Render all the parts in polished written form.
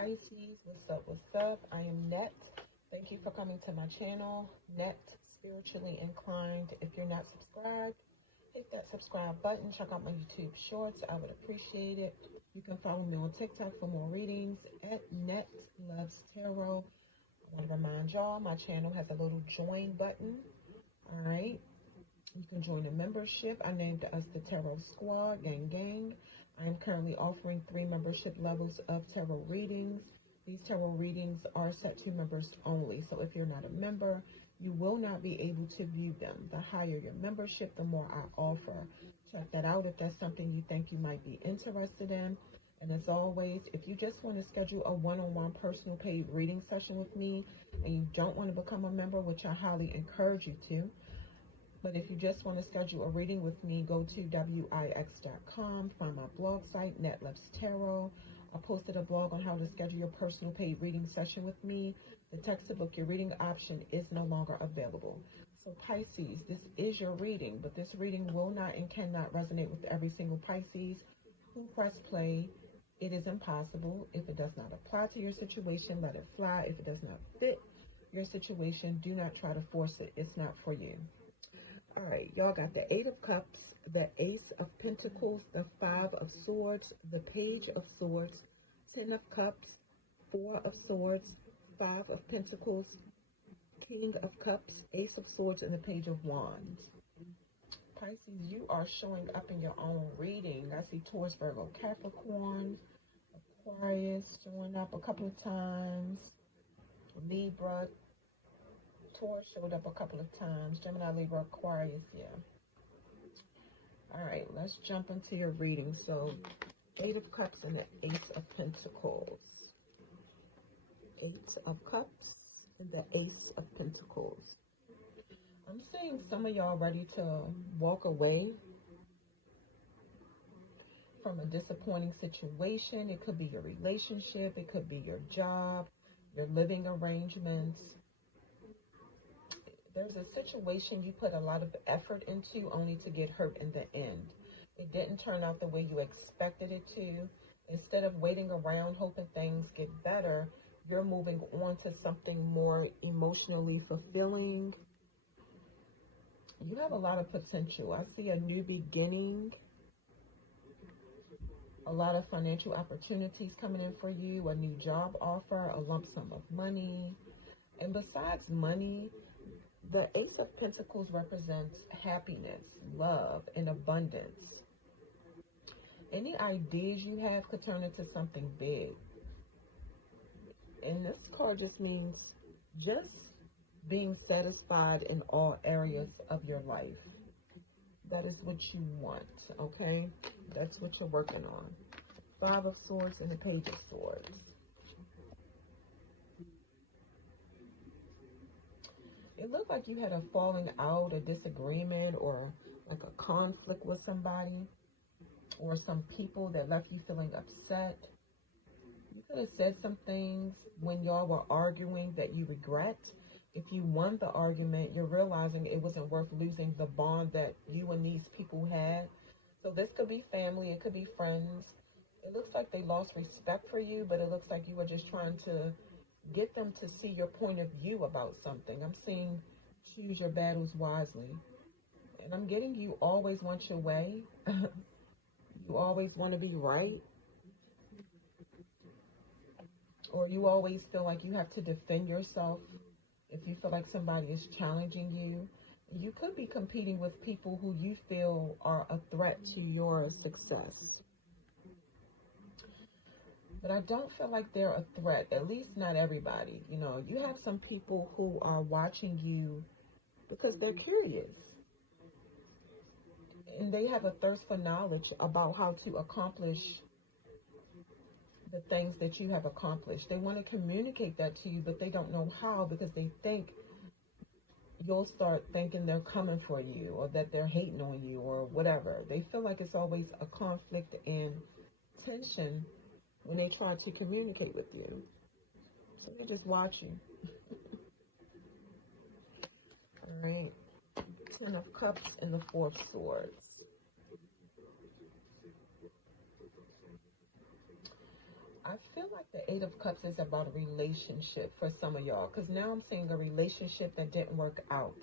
Pisces, what's up, what's up? I am Net. Thank you for coming to my channel, Net Spiritually Inclined. If you're not subscribed, hit that subscribe button. Check out my YouTube shorts. I would appreciate it. You can follow me on TikTok for more readings at Net Loves Tarot. I want to remind y'all, my channel has a little join button. All right. You can join a membership. I named us the Tarot Squad, gang, gang. I am currently offering 3 membership levels of tarot readings. These tarot readings are set to members only. So if you're not a member, you will not be able to view them. The higher your membership, the more I offer. Check that out if that's something you think you might be interested in. And as always, if you just want to schedule a one-on-one personal paid reading session with me and you don't want to become a member, which I highly encourage you to, but if you just want to schedule a reading with me, go to wix.com, find my blog site, Net Loves Tarot. I posted a blog on how to schedule your personal paid reading session with me. The text to book your reading option is no longer available. So Pisces, this is your reading, but this reading will not and cannot resonate with every single Pisces who press play. It is impossible. If it does not apply to your situation, let it fly. If it does not fit your situation, do not try to force it. It's not for you. All right, y'all got the 8 of Cups, the Ace of Pentacles, the 5 of Swords, the Page of Swords, 10 of Cups, 4 of Swords, 5 of Pentacles, King of Cups, Ace of Swords, and the Page of Wands. Pisces, you are showing up in your own reading. I see Taurus, Virgo, Capricorn, Aquarius showing up a couple of times, Libra, Taurus showed up a couple of times. Gemini, Libra, Aquarius, yeah. All right, let's jump into your reading. So, 8 of Cups and the Ace of Pentacles. 8 of Cups and the Ace of Pentacles. I'm seeing some of y'all ready to walk away from a disappointing situation. It could be your relationship. It could be your job, your living arrangements. There's a situation you put a lot of effort into only to get hurt in the end. It didn't turn out the way you expected it to. Instead of waiting around hoping things get better, you're moving on to something more emotionally fulfilling. You have a lot of potential. I see a new beginning. A lot of financial opportunities coming in for you. A new job offer, a lump sum of money. And besides money, the Ace of Pentacles represents happiness, love, and abundance. Any ideas you have could turn into something big. And this card just means just being satisfied in all areas of your life. That is what you want, okay? That's what you're working on. 5 of Swords and the Page of Swords. It looked like you had a falling out, a disagreement, or like a conflict with somebody, or some people that left you feeling upset. You could have said some things when y'all were arguing that you regret. If you won the argument, you're realizing it wasn't worth losing the bond that you and these people had. So this could be family, it could be friends. It looks like they lost respect for you, but it looks like you were just trying to get them to see your point of view about something. I'm seeing choose your battles wisely. And I'm getting you always want your way. You always want to be right. Or you always feel like you have to defend yourself if you feel like somebody is challenging you. You could be competing with people who you feel are a threat to your success. But I don't feel like they're a threat, at least not everybody. You know, you have some people who are watching you because they're curious. And they have a thirst for knowledge about how to accomplish the things that you have accomplished. They want to communicate that to you, but they don't know how because they think you'll start thinking they're coming for you or that they're hating on you or whatever. They feel like it's always a conflict and tension when they try to communicate with you. So they're just watching. All right. 10 of Cups and the 4 of Swords. I feel like the Eight of Cups is about a relationship for some of y'all, because now I'm seeing a relationship that didn't work out.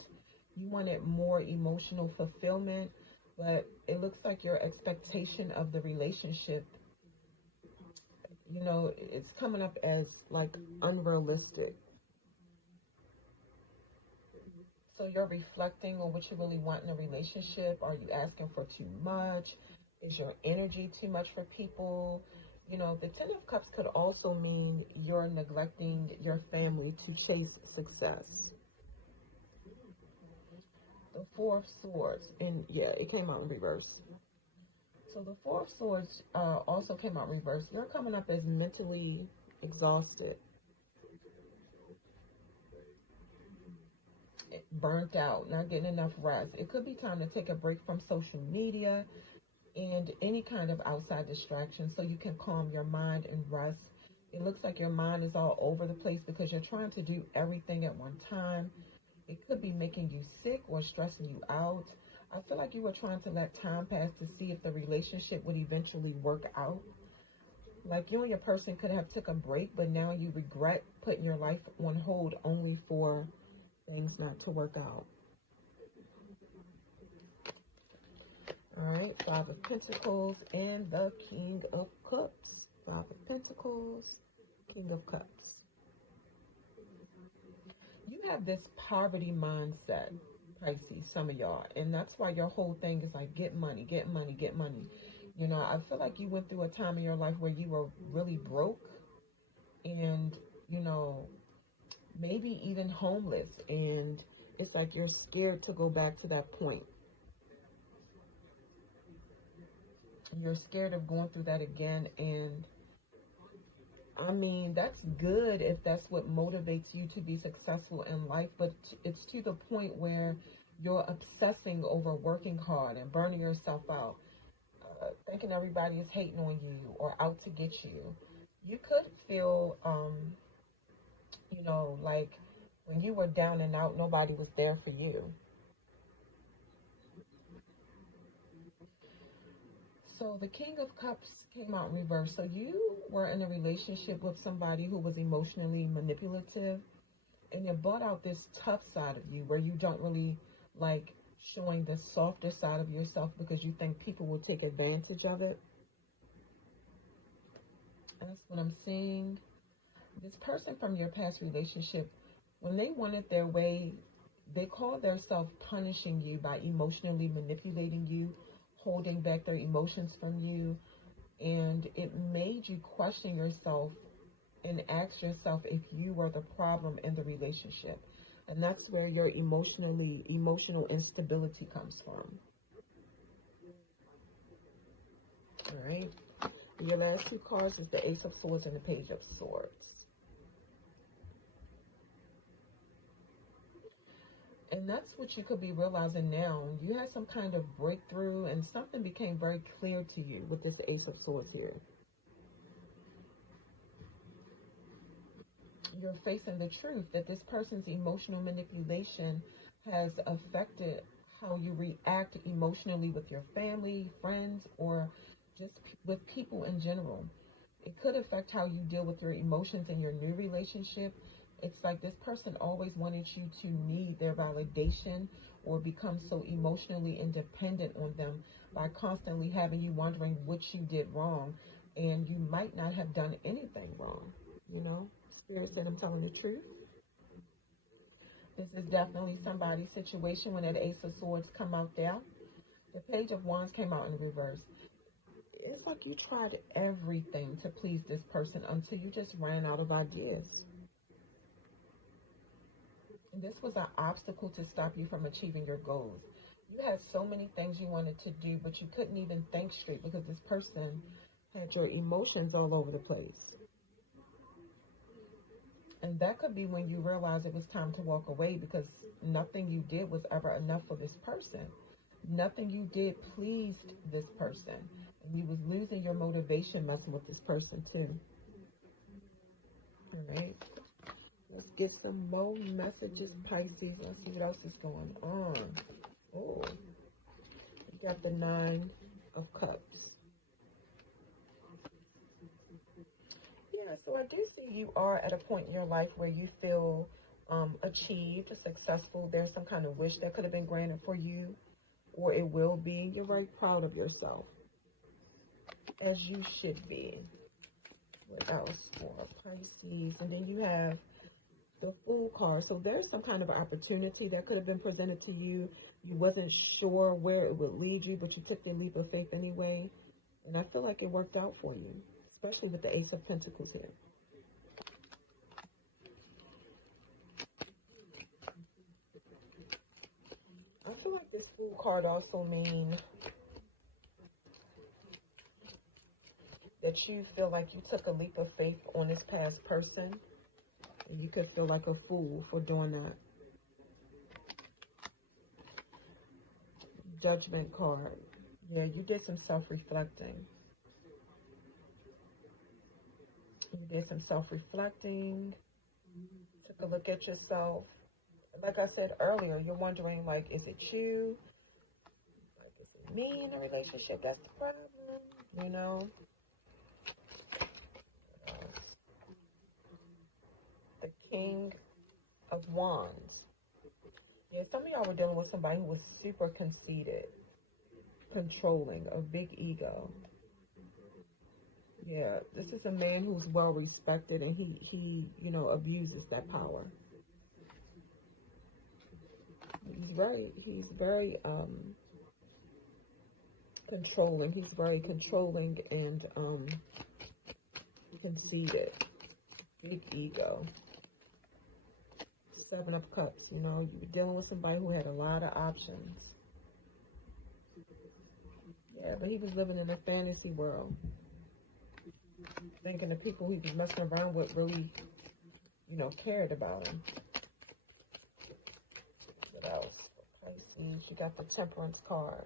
You wanted more emotional fulfillment, but it looks like your expectation of the relationship, you know, it's coming up as like unrealistic. So you're reflecting on what you really want in a relationship. Are you asking for too much? Is your energy too much for people? You know, the Ten of Cups could also mean you're neglecting your family to chase success. The Four of Swords, and yeah, it came out in reverse. So the Four of Swords also came out in reverse. You're coming up as mentally exhausted, burnt out, not getting enough rest. It could be time to take a break from social media and any kind of outside distraction so you can calm your mind and rest. It looks like your mind is all over the place because you're trying to do everything at one time. It could be making you sick or stressing you out. I feel like you were trying to let time pass to see if the relationship would eventually work out. Like you and your person could have took a break, but now you regret putting your life on hold only for things not to work out. All right, Five of Pentacles and the King of Cups. Five of Pentacles, King of Cups. You have this poverty mindset, Pisces, some of y'all, and that's why your whole thing is like get money, get money, get money. You know, I feel like you went through a time in your life where you were really broke and, you know, maybe even homeless, and it's like you're scared to go back to that point. You're scared of going through that again, and I mean, that's good if that's what motivates you to be successful in life, but it's to the point where you're obsessing over working hard and burning yourself out, thinking everybody is hating on you or out to get you. You could feel, you know, like when you were down and out, nobody was there for you. So the King of Cups came out in reverse. So you were in a relationship with somebody who was emotionally manipulative, and you brought out this tough side of you where you don't really like showing the softer side of yourself because you think people will take advantage of it. That's what I'm seeing. This person from your past relationship, when they wanted their way, they called themselves punishing you by emotionally manipulating you, holding back their emotions from you, and it made you question yourself and ask yourself if you were the problem in the relationship. And that's where your emotional instability comes from. All right. Your last two cards is the Ace of Swords and the Page of Swords. And that's what you could be realizing now. You had some kind of breakthrough and something became very clear to you with this Ace of Swords here. You're facing the truth that this person's emotional manipulation has affected how you react emotionally with your family, friends, or just with people in general. It could affect how you deal with your emotions in your new relationship. It's like this person always wanted you to need their validation or become so emotionally independent on them by constantly having you wondering what you did wrong, and you might not have done anything wrong, you know? Spirit said I'm telling the truth. This is definitely somebody's situation when that Ace of Swords come out there. The Page of Wands came out in reverse. It's like you tried everything to please this person until you just ran out of ideas. And this was an obstacle to stop you from achieving your goals. You had so many things you wanted to do, but you couldn't even think straight because this person had your emotions all over the place. And that could be when you realize it was time to walk away because nothing you did was ever enough for this person. Nothing you did pleased this person. And you was losing your motivation messing with this person too. All right. Let's get some more messages, Pisces. Let's see what else is going on. Oh, you got the Nine of Cups. Yeah, so I do see you are at a point in your life where you feel achieved, successful. There's some kind of wish that could have been granted for you, or it will be. You're very proud of yourself, as you should be. What else for Pisces? And then you have the Fool card. So there's some kind of opportunity that could have been presented to you. You wasn't sure where it would lead you, but you took the leap of faith anyway. And I feel like it worked out for you, especially with the Ace of Pentacles here. I feel like this Fool card also means that you feel like you took a leap of faith on this past person. And you could feel like a fool for doing that. Judgment card. Yeah, you did some self-reflecting. You did some self-reflecting. Took a look at yourself. Like I said earlier, you're wondering, like, is it you? Like, is it me in a relationship? That's the problem, you know? The King of Wands. Yeah, some of y'all were dealing with somebody who was super conceited, controlling, a big ego. Yeah, this is a man who's well respected, and he you know, abuses that power. He's very controlling. He's very controlling and conceited. Big ego. Seven of Cups, you know, you were dealing with somebody who had a lot of options. Yeah, but he was living in a fantasy world. Thinking the people he was messing around with really, you know, cared about him. What else? Pisces, you got the Temperance card.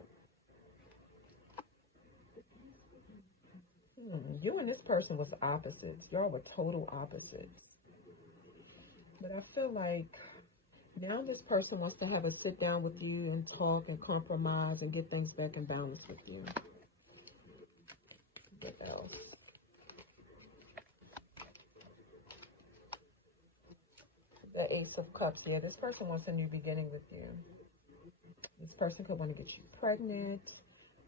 You and this person was opposites. Y'all were total opposites. But I feel like now this person wants to have a sit down with you and talk and compromise and get things back in balance with you. What else? The Ace of Cups. Yeah, this person wants a new beginning with you. This person could want to get you pregnant.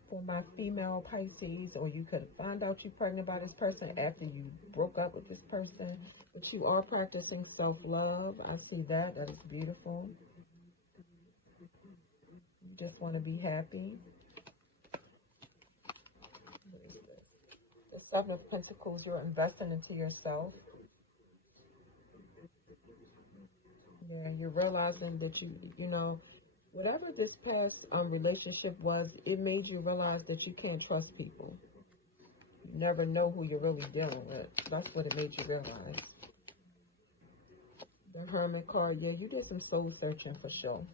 For my female Pisces, or you could find out you're pregnant by this person after you broke up with this person. But you are practicing self-love. I see that. That is beautiful. You just want to be happy. What is this? The Seven of Pentacles. You're investing into yourself. Yeah, you're realizing that you know, whatever this past relationship was, it made you realize that you can't trust people. You never know who you're really dealing with. That's what it made you realize. The Hermit card, yeah, you did some soul searching for sure.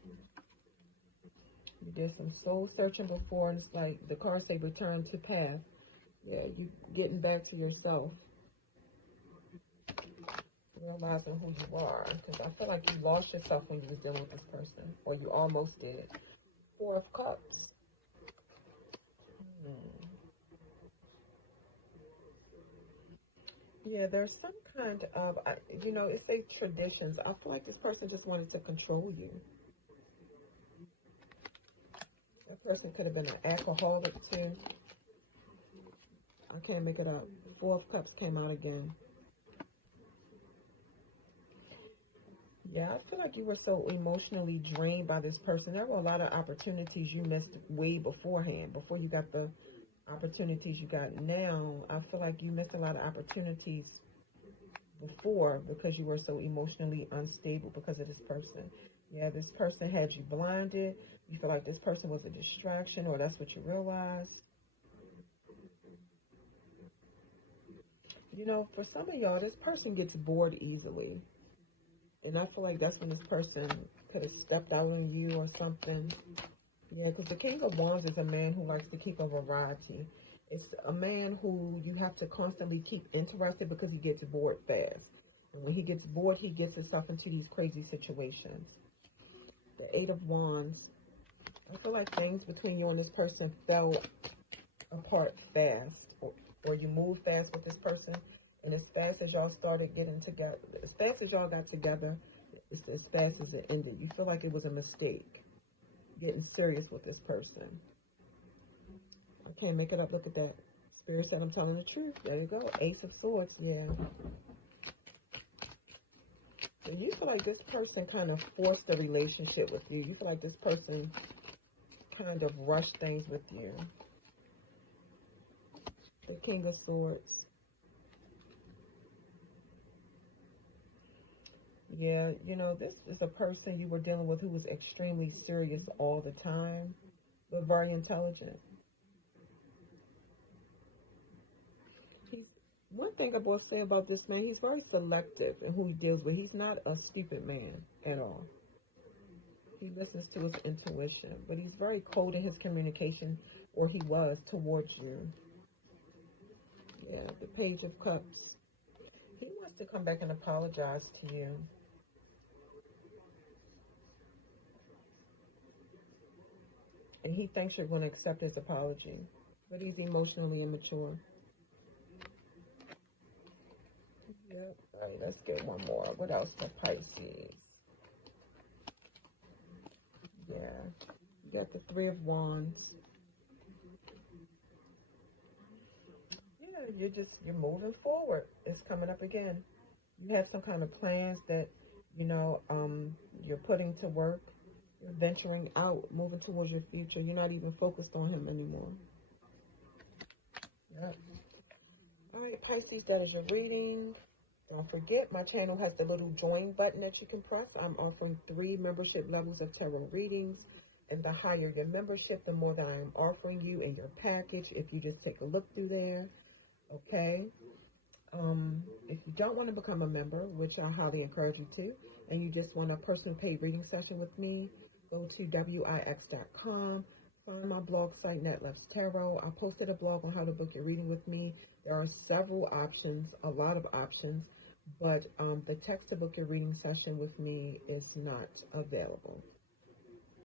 You did some soul searching before, and it's like the cards say return to path. Yeah, you getting back to yourself. Realizing who you are, because I feel like you lost yourself when you was dealing with this person, or you almost did. Four of Cups. Yeah, there's some kind of, you know, it's a traditions. I feel like this person just wanted to control you. That person could have been an alcoholic too. I can't make it up. Four of Cups came out again. Yeah, I feel like you were so emotionally drained by this person. There were a lot of opportunities you missed way beforehand, before you got the opportunities you got now. I feel like you missed a lot of opportunities before because you were so emotionally unstable because of this person. Yeah, this person had you blinded. You feel like this person was a distraction, or that's what you realized. You know, for some of y'all, this person gets bored easily. And I feel like that's when this person could have stepped out on you or something. Yeah, because the King of Wands is a man who likes to keep a variety. It's a man who you have to constantly keep interested because he gets bored fast. And when he gets bored, he gets himself into these crazy situations. The Eight of Wands. I feel like things between you and this person fell apart fast. Or you move fast with this person. And as fast as y'all y'all started getting together, as fast as y'all got together, it's as fast as it ended. You feel like it was a mistake getting serious with this person. I can't make it up. Look at that. Spirit said I'm telling the truth. There you go. Ace of Swords. Yeah. So you feel like this person kind of forced a relationship with you. You feel like this person kind of rushed things with you. The King of Swords. Yeah, you know, this is a person you were dealing with who was extremely serious all the time, but very intelligent. One thing I will say about this man, he's very selective in who he deals with. He's not a stupid man at all. He listens to his intuition, but he's very cold in his communication, or he was, towards you. Yeah, the Page of Cups. He wants to come back and apologize to you. And he thinks you're going to accept his apology, but he's emotionally immature. Yep. All right, let's get one more. What else for Pisces? Yeah. You got the Three of Wands. Yeah, you're moving forward. It's coming up again. You have some kind of plans that, you know, you're putting to work. You're venturing out, moving towards your future. You're not even focused on him anymore. Yep. All right, Pisces, that is your reading. Don't forget, my channel has the little join button that you can press. I'm offering 3 membership levels of tarot readings. And the higher your membership, the more that I am offering you in your package if you just take a look through there. Okay? If you don't want to become a member, which I highly encourage you to, and you just want a personal paid reading session with me, go to wix.com. Find my blog site, Net Loves Tarot. I posted a blog on how to book your reading with me. There are several options, a lot of options, but the text to book your reading session with me is not available.